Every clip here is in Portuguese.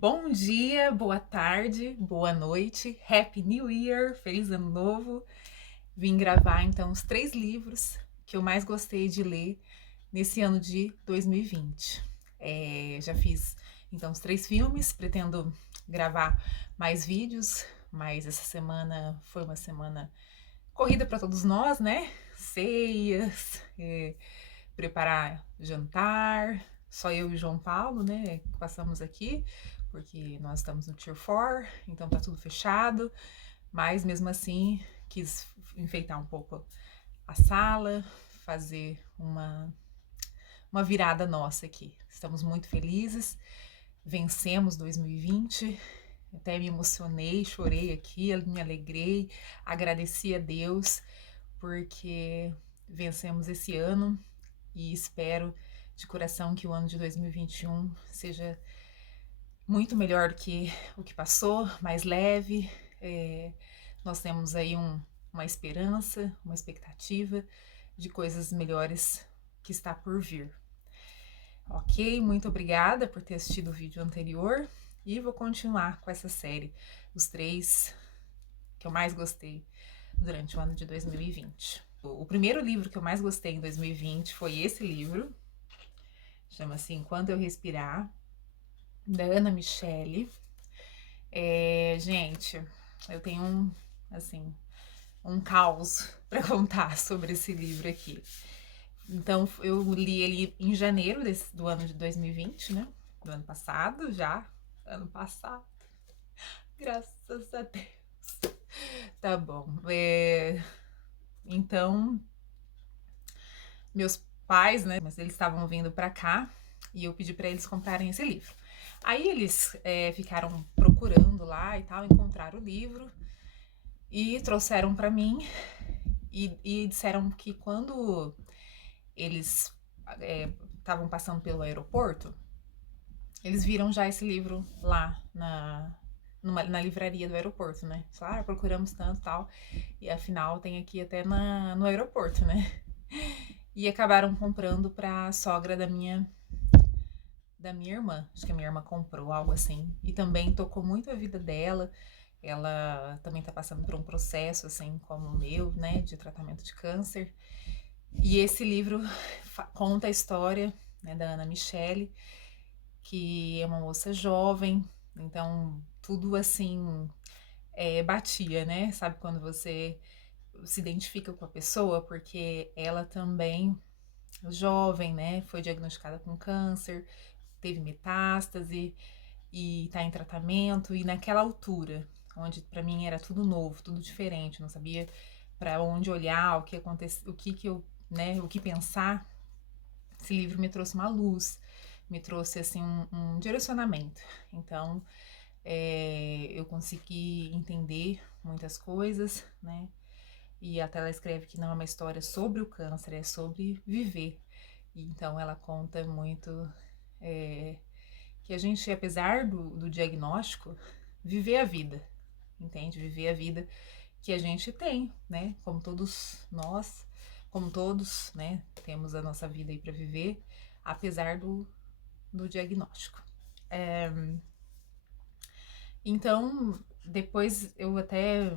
Bom dia, boa tarde, boa noite, Happy New Year, feliz ano novo. Vim gravar então os 3 livros que eu mais gostei de ler nesse ano de 2020. Já fiz então os 3 filmes, pretendo gravar mais vídeos, mas essa semana foi uma semana corrida para todos nós, né? Ceias, preparar jantar, só eu e o João Paulo, né? Passamos aqui, porque nós estamos no Tier 4, então tá tudo fechado, mas mesmo assim quis enfeitar um pouco a sala, fazer uma virada nossa aqui. Estamos muito felizes, vencemos 2020, até me emocionei, chorei aqui, me alegrei, agradeci a Deus, porque vencemos esse ano e espero de coração que o ano de 2021 seja muito melhor do que o que passou, mais leve. Nós temos aí uma esperança, uma expectativa de coisas melhores que está por vir. Ok, muito obrigada por ter assistido o vídeo anterior e vou continuar com essa série, os 3 que eu mais gostei durante o ano de 2020. O primeiro livro que eu mais gostei em 2020 foi esse livro, chama-se Enquanto Eu Respirar, da Ana Michele. Gente, eu tenho assim, um caos para contar sobre esse livro aqui. Então, eu li ele em janeiro do ano de 2020, né? Do ano passado já. Ano passado. Graças a Deus. Tá bom. Então, meus pais, né? Mas eles estavam vindo para cá e eu pedi para eles comprarem esse livro. Aí eles ficaram procurando lá e tal, encontraram o livro e trouxeram para mim e disseram que quando eles estavam passando pelo aeroporto, eles viram já esse livro lá na livraria do aeroporto, né? Falaram, procuramos tanto e tal, e afinal tem aqui até no aeroporto, né? E acabaram comprando pra sogra da minha irmã. Acho que a minha irmã comprou, algo assim. E também tocou muito a vida dela. Ela também tá passando por um processo, assim, como o meu, né, de tratamento de câncer. E esse livro conta a história, né, da Ana Michele, que é uma moça jovem, então tudo assim batia, né? Sabe quando você se identifica com a pessoa, porque ela também, jovem, né, foi diagnosticada com câncer, teve metástase e tá em tratamento, e naquela altura, onde para mim era tudo novo, tudo diferente, não sabia para onde olhar, o que aconteceu, o que eu, né, o que pensar. Esse livro me trouxe uma luz, me trouxe assim um direcionamento. Então, eu consegui entender muitas coisas, né? E até ela escreve que não é uma história sobre o câncer, é sobre viver. E então ela conta muito que a gente, apesar do diagnóstico, viver a vida, entende? Viver a vida que a gente tem, né? Como todos nós, como todos, né? Temos a nossa vida aí para viver, apesar do diagnóstico. Então, depois eu até,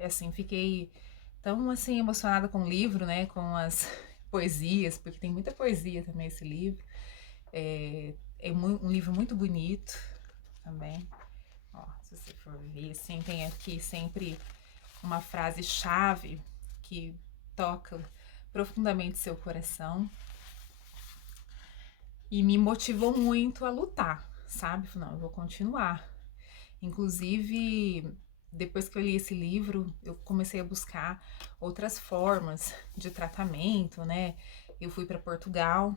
assim, fiquei tão, assim, emocionada com o livro, né? Com as poesias, porque tem muita poesia também esse livro. É um livro muito bonito também. Ó, se você for ver, assim, tem aqui sempre uma frase-chave que toca profundamente seu coração e me motivou muito a lutar, sabe? Não, eu vou continuar. Inclusive, depois que eu li esse livro, eu comecei a buscar outras formas de tratamento, né? Eu fui para Portugal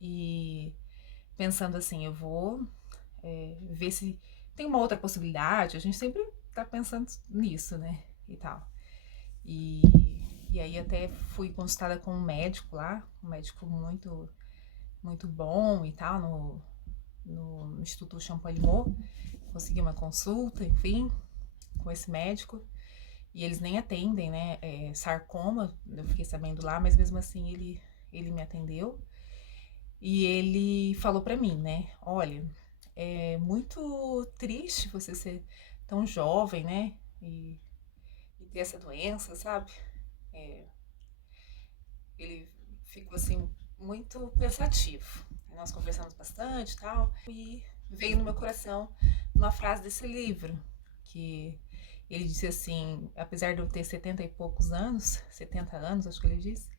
e pensando assim, eu vou ver se tem uma outra possibilidade. A gente sempre tá pensando nisso, né? E tal. E, e aí até fui consultada com um médico lá, um médico muito, muito bom e tal, no Instituto Champalimau. Consegui uma consulta, enfim, com esse médico. E eles nem atendem, né? Sarcoma, eu fiquei sabendo lá, mas mesmo assim ele me atendeu. E ele falou pra mim, né? Olha, É muito triste você ser tão jovem, né? E ter essa doença, sabe? É, ele ficou assim muito pensativo. Nós conversamos bastante e tal, e veio no meu coração uma frase desse livro, que ele disse assim, apesar de eu ter 70 e poucos anos, 70 anos, acho que ele disse,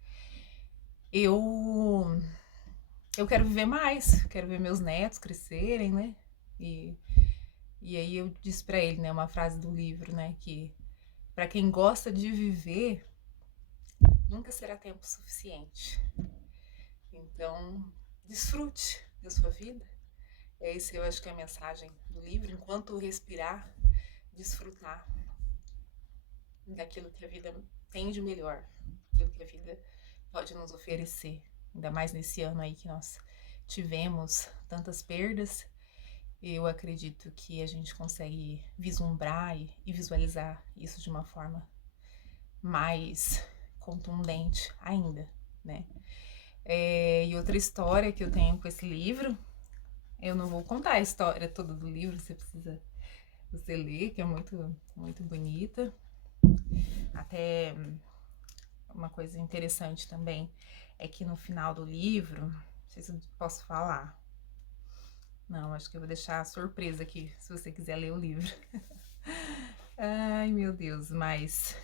eu eu quero viver mais, quero ver meus netos crescerem, né? E, e aí eu disse pra ele, né, uma frase do livro, né, que pra quem gosta de viver, nunca será tempo suficiente. Então, desfrute da sua vida. Esse eu acho que é a mensagem do livro. Enquanto respirar, desfrutar daquilo que a vida tem de melhor, aquilo que a vida pode nos oferecer. Ainda mais nesse ano aí que nós tivemos tantas perdas, eu acredito que a gente consegue vislumbrar e visualizar isso de uma forma mais contundente ainda, né? E outra história que eu tenho com esse livro, eu não vou contar a história toda do livro, você ler, que é muito, muito bonita. Até uma coisa interessante também é que no final do livro, não sei se eu posso falar. Não, acho que eu vou deixar a surpresa aqui, se você quiser ler o livro. Ai, meu Deus, mas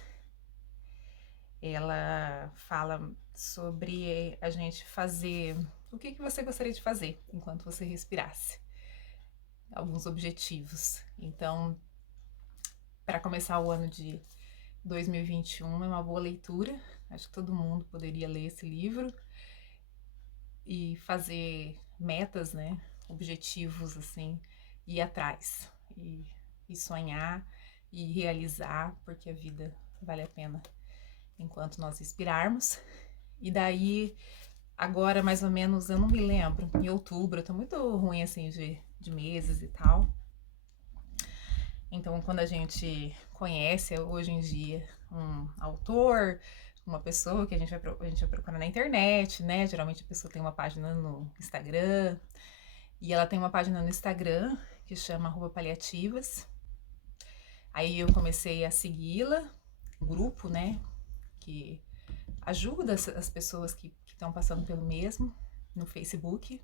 ela fala sobre a gente fazer o que você gostaria de fazer enquanto você respirasse. Alguns objetivos. Então, para começar o ano de 2021 é uma boa leitura. Acho que todo mundo poderia ler esse livro e fazer metas, né? Objetivos, assim, ir atrás e sonhar e realizar, porque a vida vale a pena enquanto nós respirarmos. E daí, agora mais ou menos, eu não me lembro, em outubro, eu tô muito ruim assim de meses e tal. Então, quando a gente conhece hoje em dia um autor, uma pessoa que a gente vai procurar na internet, né? Geralmente a pessoa tem uma página no Instagram, e ela tem uma página no Instagram que chama @paliativas. Aí eu comecei a segui-la, um grupo, né? Que ajuda as pessoas que estão passando pelo mesmo no Facebook,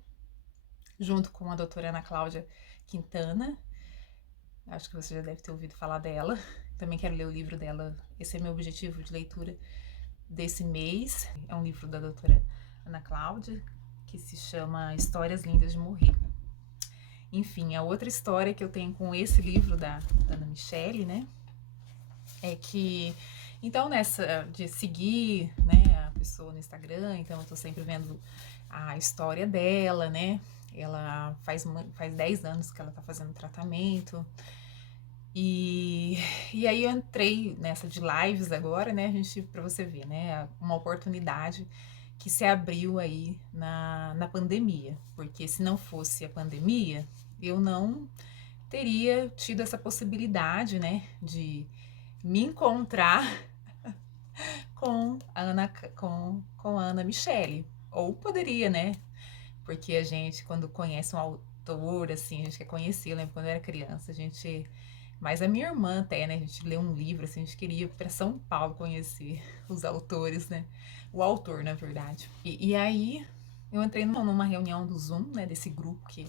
junto com a doutora Ana Cláudia Quintana. Acho que você já deve ter ouvido falar dela. Também quero ler o livro dela. Esse é meu objetivo de leitura desse mês. É um livro da doutora Ana Cláudia, que se chama Histórias Lindas de Morrer. Enfim, a outra história que eu tenho com esse livro da Ana Michele, né, é que, então, nessa de seguir, né, a pessoa no Instagram, então eu tô sempre vendo a história dela, né, ela faz 10 anos que ela tá fazendo tratamento, e aí eu entrei nessa de lives agora, né, pra você ver, né, uma oportunidade que se abriu aí na pandemia, porque se não fosse a pandemia, eu não teria tido essa possibilidade, né, de me encontrar com a Ana Michele. Ou poderia, né, porque a gente, quando conhece um autor, assim, a gente quer conhecer. Eu lembro quando eu era criança, a gente... Mas a minha irmã até, né, a gente leu um livro, assim, a gente queria ir pra São Paulo conhecer os autores, né, o autor, na verdade. E aí eu entrei numa reunião do Zoom, né, desse grupo que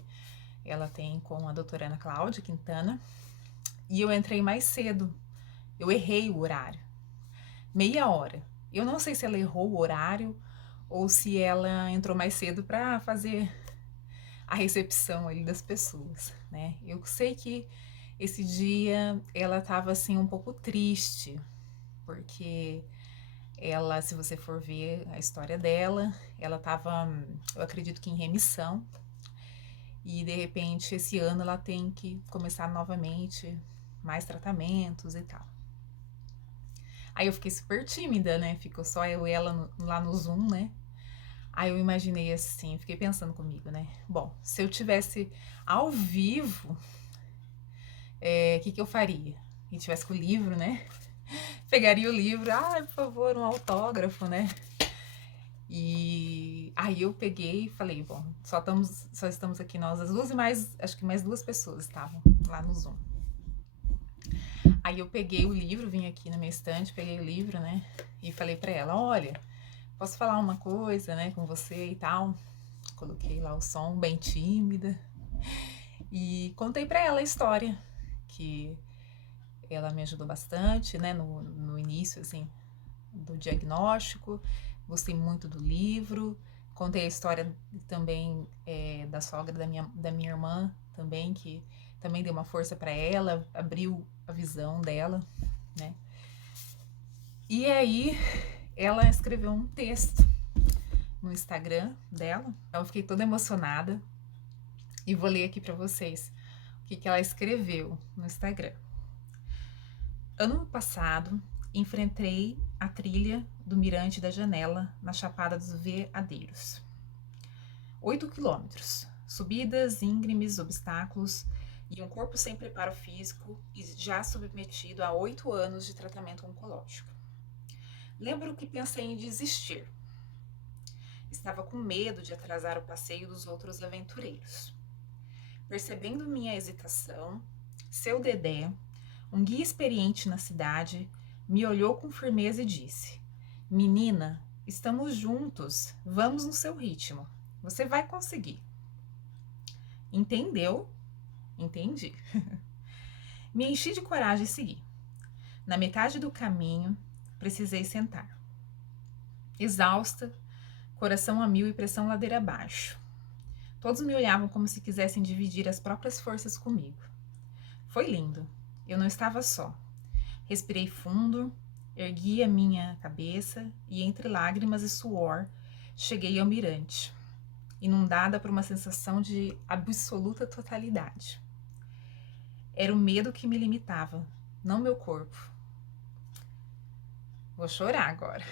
ela tem com a doutora Ana Cláudia Quintana, e eu entrei mais cedo. Eu errei o horário, meia hora. Eu não sei se ela errou o horário ou se ela entrou mais cedo para fazer a recepção ali das pessoas, né? Eu sei que esse dia ela estava assim um pouco triste, porque ela, se você for ver a história dela, ela estava, eu acredito que em remissão, e de repente esse ano ela tem que começar novamente mais tratamentos e tal. Aí eu fiquei super tímida, né? Ficou só eu e ela lá no Zoom, né? Aí eu imaginei assim, fiquei pensando comigo, né? Bom, se eu tivesse ao vivo, que eu faria? E tivesse com o livro, né? Pegaria o livro, por favor, um autógrafo, né? E aí eu peguei e falei, bom, só estamos aqui nós as duas e mais, acho que mais duas pessoas estavam lá no Zoom. Aí eu peguei o livro, vim aqui na minha estante, peguei o livro, né? E falei pra ela, olha, posso falar uma coisa, né, com você e tal. Coloquei lá o som, bem tímida. E contei pra ela a história, que ela me ajudou bastante, né, no início, assim, do diagnóstico. Gostei muito do livro. Contei a história também da sogra da minha irmã, também, que também deu uma força para ela, abriu a visão dela, né? E aí ela escreveu um texto no Instagram dela. Eu fiquei toda emocionada e vou ler aqui para vocês o que ela escreveu no Instagram. Ano passado, enfrentei a trilha do Mirante da Janela na Chapada dos Veadeiros. 8 quilômetros, subidas, íngremes, obstáculos e um corpo sem preparo físico e já submetido a 8 anos de tratamento oncológico. Lembro que pensei em desistir. Estava com medo de atrasar o passeio dos outros aventureiros. Percebendo minha hesitação, seu Dedé, um guia experiente na cidade, me olhou com firmeza e disse: Menina, estamos juntos, vamos no seu ritmo, você vai conseguir. Entendeu? Entendi. Me enchi de coragem e segui. Na metade do caminho, precisei sentar. Exausta, coração a mil e pressão ladeira abaixo. Todos me olhavam como se quisessem dividir as próprias forças comigo. Foi lindo. Eu não estava só. Respirei fundo, ergui a minha cabeça e, entre lágrimas e suor, cheguei ao mirante, inundada por uma sensação de absoluta totalidade. Era o medo que me limitava, não meu corpo. Vou chorar agora.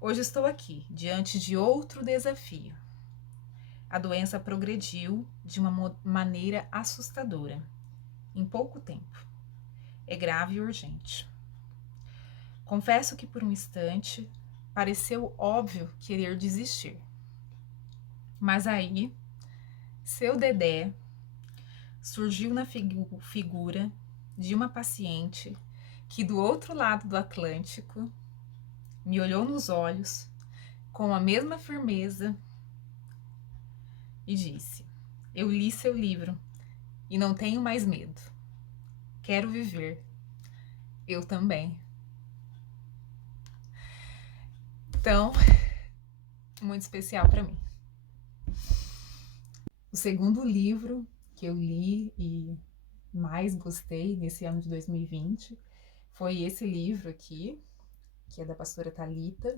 Hoje estou aqui, diante de outro desafio. A doença progrediu de uma maneira assustadora, em pouco tempo. É grave e urgente. Confesso que por um instante pareceu óbvio querer desistir. Mas aí, seu Dedé surgiu na figura de uma paciente que do outro lado do Atlântico me olhou nos olhos com a mesma firmeza e disse: Eu li seu livro e não tenho mais medo. Quero viver. Eu também. Então, muito especial para mim. O segundo livro que eu li e mais gostei nesse ano de 2020 foi esse livro aqui, que é da pastora Thalita,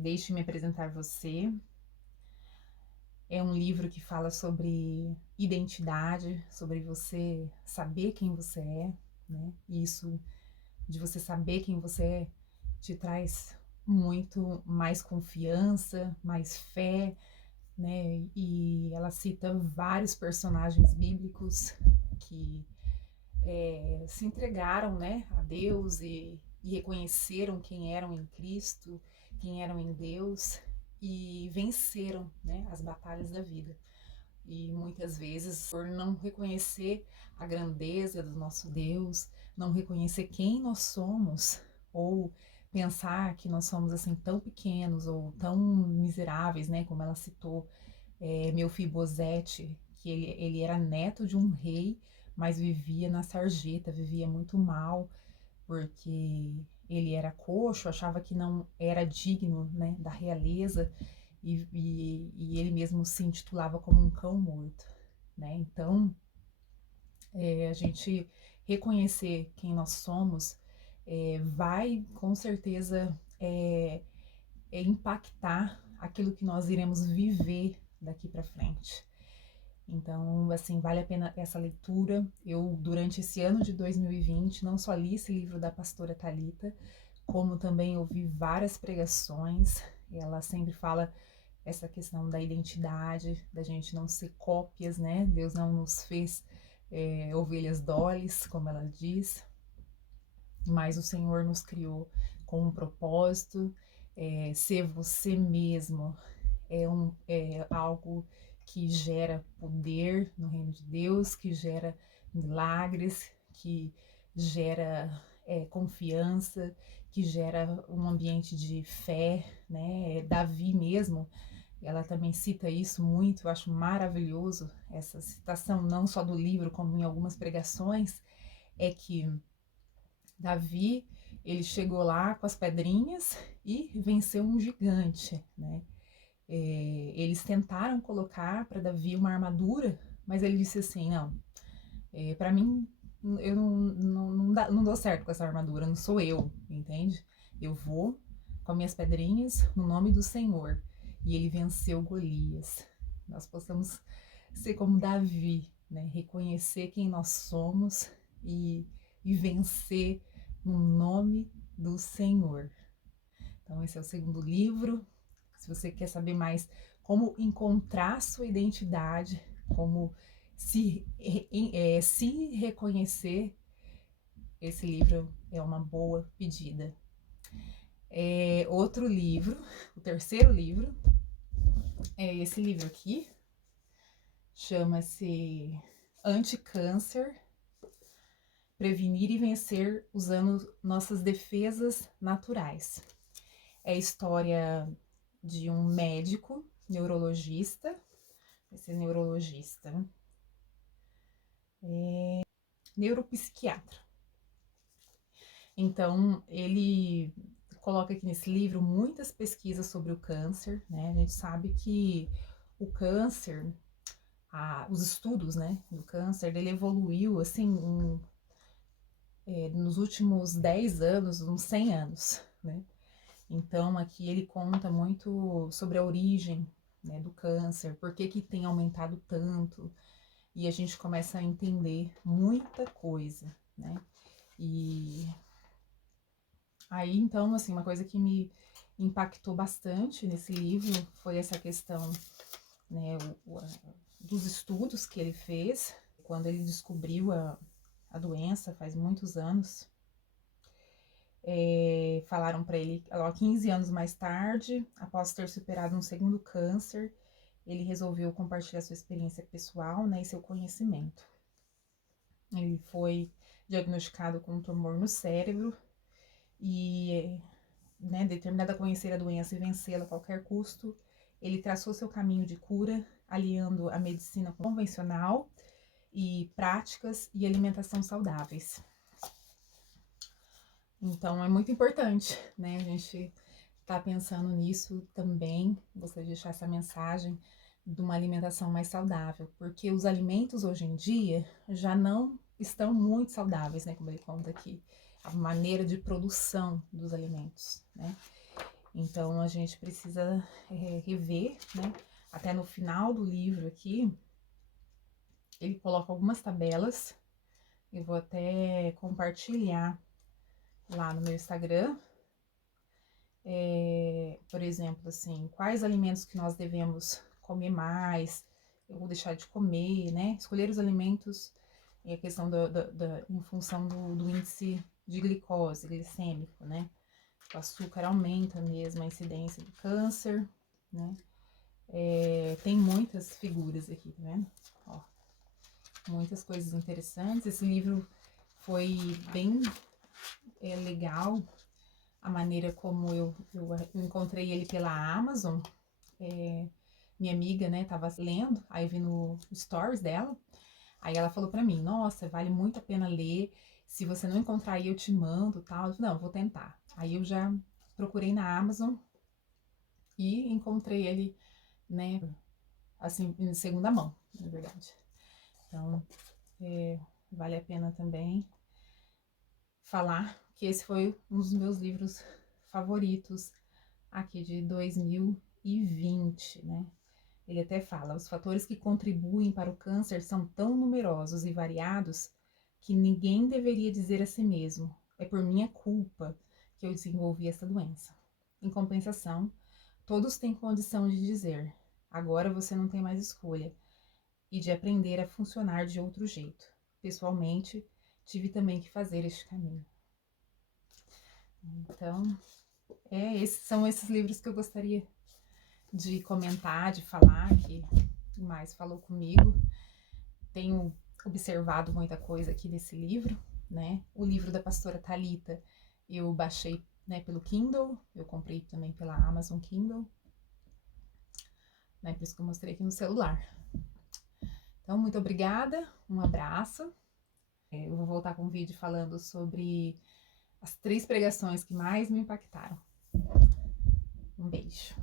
Deixe-me apresentar você. É um livro que fala sobre identidade, sobre você saber quem você é, né? E isso de você saber quem você é te traz muito mais confiança, mais fé, né? E ela cita vários personagens bíblicos que se entregaram, né, a Deus e reconheceram quem eram em Cristo, quem eram em Deus e venceram, né, as batalhas da vida. E muitas vezes, por não reconhecer a grandeza do nosso Deus, não reconhecer quem nós somos, ou pensar que nós somos assim tão pequenos ou tão miseráveis, né, como ela citou, Mefibosete, que ele era neto de um rei, mas vivia na sarjeta, vivia muito mal, porque ele era coxo, achava que não era digno, né, da realeza, e ele mesmo se intitulava como um cão morto, né? Então, a gente reconhecer quem nós somos vai com certeza impactar aquilo que nós iremos viver daqui para frente. Então, assim, vale a pena essa leitura. Eu, durante esse ano de 2020, não só li esse livro da pastora Thalita, como também ouvi várias pregações. Ela sempre fala essa questão da identidade, da gente não ser cópias, né? Deus não nos fez ovelhas doles, como ela diz, mas o Senhor nos criou com um propósito ser você mesmo é algo que gera poder no reino de Deus, que gera milagres, que gera confiança, que gera um ambiente de fé, né? Davi mesmo, ela também cita isso muito, eu acho maravilhoso essa citação, não só do livro, como em algumas pregações, é que Davi, ele chegou lá com as pedrinhas e venceu um gigante, né? Eles tentaram colocar para Davi uma armadura, mas ele disse assim, não, para mim, eu não dou certo com essa armadura, não sou eu, entende? Eu vou com minhas pedrinhas no nome do Senhor. E ele venceu Golias. Nós possamos ser como Davi, né? Reconhecer quem nós somos e vencer no nome do Senhor. Então, esse é o segundo livro. Se você quer saber mais como encontrar sua identidade, como se reconhecer, esse livro é uma boa pedida. Outro livro, o terceiro livro, é esse livro aqui, chama-se Anticâncer, Prevenir e Vencer usando Nossas Defesas Naturais. É a história de um médico, neurologista, vai ser neurologista, neuropsiquiatra. Então, ele coloca aqui nesse livro muitas pesquisas sobre o câncer, né? A gente sabe que o câncer, os estudos, né, do câncer, ele evoluiu, assim, nos últimos 10 anos, uns 100 anos, né? Então, aqui ele conta muito sobre a origem, né, do câncer, por que tem aumentado tanto, e a gente começa a entender muita coisa, né? E aí, então, assim, uma coisa que me impactou bastante nesse livro foi essa questão, né, dos estudos que ele fez, quando ele descobriu a doença, faz muitos anos. Falaram para ele, 15 anos mais tarde, após ter superado um segundo câncer, ele resolveu compartilhar sua experiência pessoal, né, e seu conhecimento. Ele foi diagnosticado com um tumor no cérebro e, né, determinado a conhecer a doença e vencê-la a qualquer custo, ele traçou seu caminho de cura, aliando a medicina convencional e práticas e alimentação saudáveis. Então é muito importante, né, a gente tá pensando nisso também, você deixar essa mensagem de uma alimentação mais saudável, porque os alimentos hoje em dia já não estão muito saudáveis, né, como ele conta aqui, a maneira de produção dos alimentos, né. Então a gente precisa rever, né, até no final do livro aqui, ele coloca algumas tabelas, eu vou até compartilhar lá no meu Instagram, por exemplo, assim, quais alimentos que nós devemos comer mais, ou deixar de comer, né? Escolher os alimentos, a questão em função do índice de glicose, glicêmico, né? O açúcar aumenta mesmo a incidência do câncer, né? Tem muitas figuras aqui, tá vendo? Ó, muitas coisas interessantes. Esse livro foi bem legal, a maneira como eu encontrei ele pela Amazon. Minha amiga, né, tava lendo, aí vi no stories dela, aí ela falou pra mim, nossa, vale muito a pena ler, se você não encontrar aí eu te mando, tal. Eu falei, não, vou tentar. Aí eu já procurei na Amazon e encontrei ele, né, assim, em segunda mão, na verdade. Então, vale a pena também falar que esse foi um dos meus livros favoritos aqui de 2020, né? Ele até fala, os fatores que contribuem para o câncer são tão numerosos e variados que ninguém deveria dizer a si mesmo, é por minha culpa que eu desenvolvi essa doença. Em compensação, todos têm condição de dizer, agora você não tem mais escolha, e de aprender a funcionar de outro jeito. Pessoalmente, tive também que fazer este caminho. Então, São esses livros que eu gostaria de comentar, de falar, que mais falou comigo. Tenho observado muita coisa aqui desse livro, né? O livro da pastora Thalita eu baixei, né, pelo Kindle, eu comprei também pela Amazon Kindle, né? Por isso que eu mostrei aqui no celular. Então, muito obrigada, um abraço. Eu vou voltar com um vídeo falando sobre as 3 pregações que mais me impactaram. Um beijo.